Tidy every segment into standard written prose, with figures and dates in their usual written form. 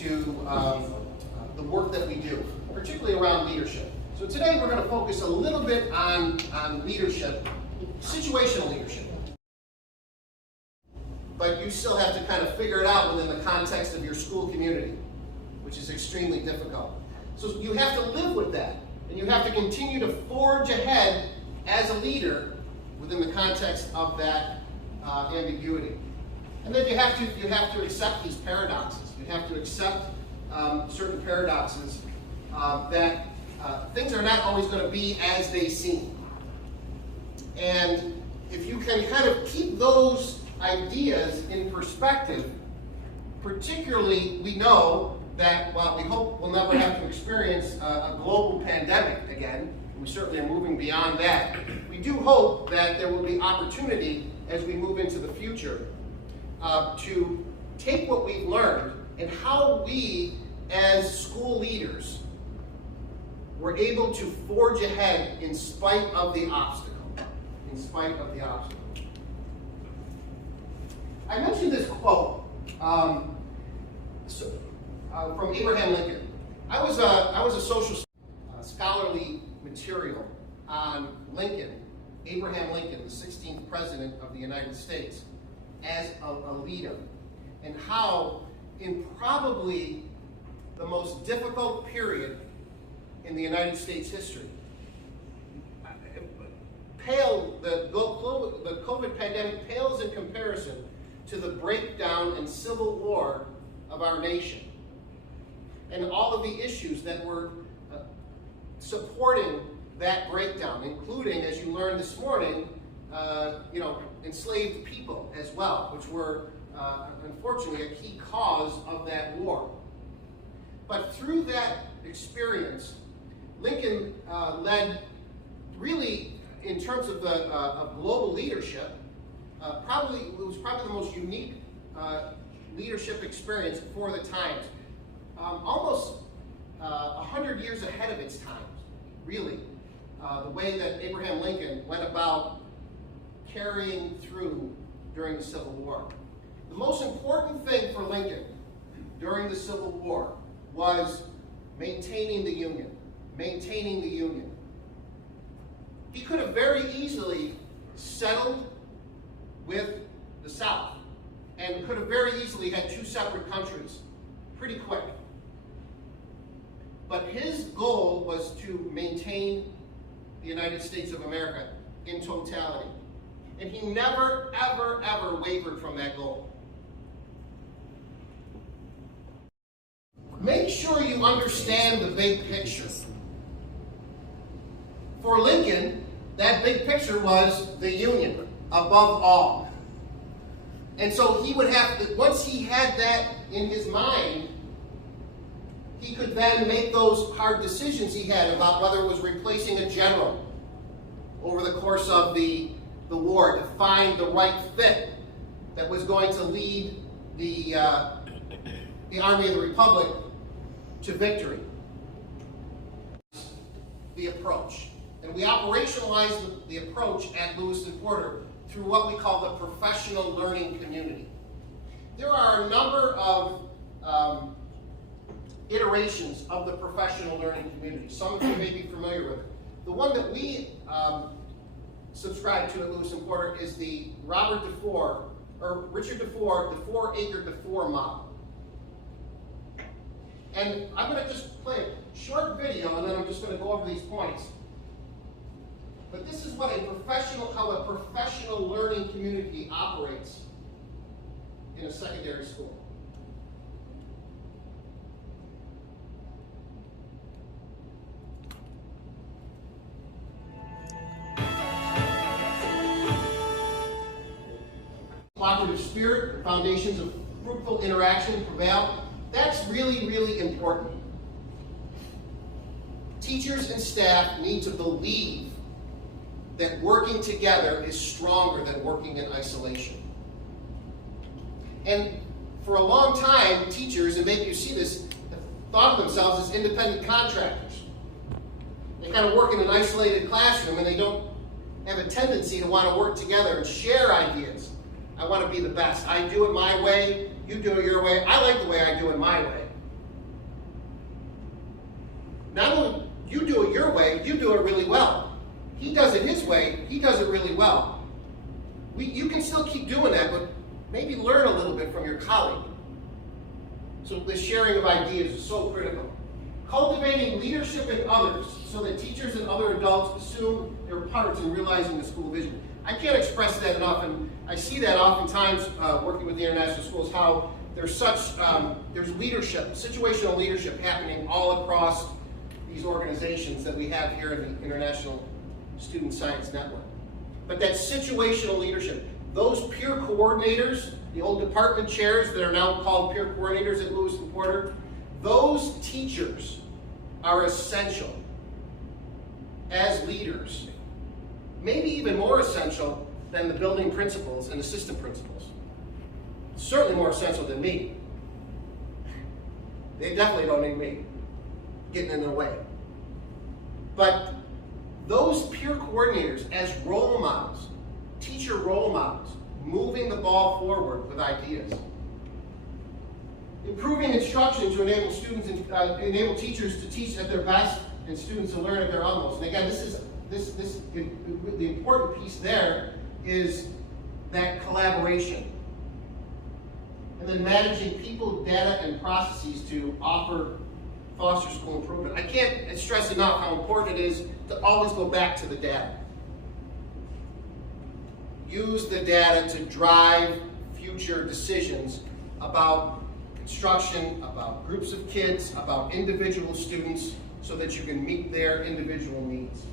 to the work that we do, particularly around leadership. So today we're going to focus a little bit on leadership, situational leadership. But you still have to kind of figure it out within the context of your school community, which is extremely difficult. So you have to live with that, and you have to continue to forge ahead as a leader within the context of that ambiguity. And then you have to accept these paradoxes. You have to accept certain paradoxes that things are not always going to be as they seem. And if you can kind of keep those ideas in perspective, particularly we know that while we hope we'll never have to experience a global pandemic again, we certainly are moving beyond that, we do hope that there will be opportunity as we move into the future to take what we've learned and how we as school leaders were able to forge ahead in spite of the obstacle. In spite of the obstacle. I mentioned this quote from Abraham Lincoln. I was a social scholarly material on Lincoln, Abraham Lincoln, the 16th president of the United States, as a leader, and how in probably the most difficult period in the United States history, the COVID pandemic pales in comparison to the breakdown and civil war of our nation, and all of the issues that were supporting that breakdown, including, as you learned this morning, enslaved people as well, which were unfortunately a key cause of that war. But through that experience, Lincoln led, really, in terms of global leadership, it was probably the most unique leadership experience for the times. Almost 100 years ahead of its times, really, the way that Abraham Lincoln went about carrying through during the Civil War. The most important thing for Lincoln during the Civil War was maintaining the Union. Maintaining the Union. He could have very easily settled with the South and could have very easily had two separate countries pretty quick. But his goal was to maintain the United States of America in totality. And he never, ever, ever wavered from that goal. Make sure you understand the big picture. For Lincoln, that big picture was the Union above all. And so he would have to, once he had that in his mind, he could then make those hard decisions he had about whether it was replacing a general over the course of the war to find the right fit that was going to lead the Army of the Republic to victory. The approach. And we operationalized the approach at Lewis and Porter through what we call the professional learning community. There are a number of iterations of the professional learning community. Some of you may be familiar with it. The one that we subscribe to at Lewis and Porter is the Richard DeFore, the 4-acre DeFore model. And I'm going to just play a short video, and then I'm just going to go over these points. But this is what how a professional learning community operates in a secondary school. Cooperative spirit, foundations of fruitful interaction prevail. That's really, really important. Teachers and staff need to believe that working together is stronger than working in isolation. And for a long time, teachers, and maybe you see this, have thought of themselves as independent contractors. They kind of work in an isolated classroom, and they don't have a tendency to want to work together and share ideas. I want to be the best. I do it my way, you do it your way. I like the way I do it my way. you do it really well. He does it his way, he does it really well. You can still keep doing that, but maybe learn a little bit from your colleague. So the sharing of ideas is so critical. Cultivating leadership in others so that teachers and other adults assume their parts in realizing the school vision. I can't express that enough, and I see that oftentimes working with the international schools, how there's leadership, situational leadership happening all across these organizations that we have here in the International Student Science Network. But that situational leadership, those peer coordinators, the old department chairs that are now called peer coordinators at Lewis and Porter, those teachers are essential as leaders, maybe even more essential than the building principals and assistant principals. Certainly more essential than me. They definitely don't need me getting in their way. But those peer coordinators as role models, teacher role models, moving the ball forward with ideas. Improving instruction to enable students and enable teachers to teach at their best and students to learn at their utmost. And again, the important piece there is that collaboration. And then managing people, data, and processes to foster school improvement. I can't stress enough how important it is to always go back to the data. Use the data to drive future decisions about instruction, about groups of kids, about individual students, so that you can meet their individual needs.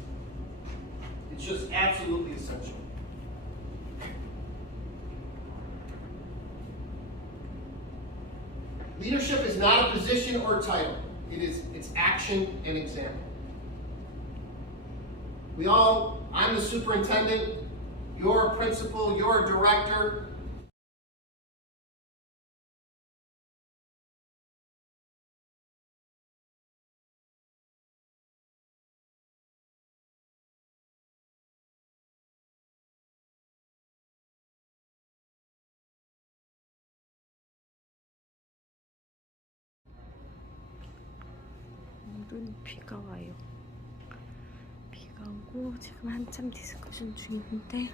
It's just absolutely essential. Leadership is not a position or title. It's action and example. I'm the superintendent, you're a principal, you're a director. 오늘은 비가 와요. 비가 오고 지금 한참 디스커션 중인데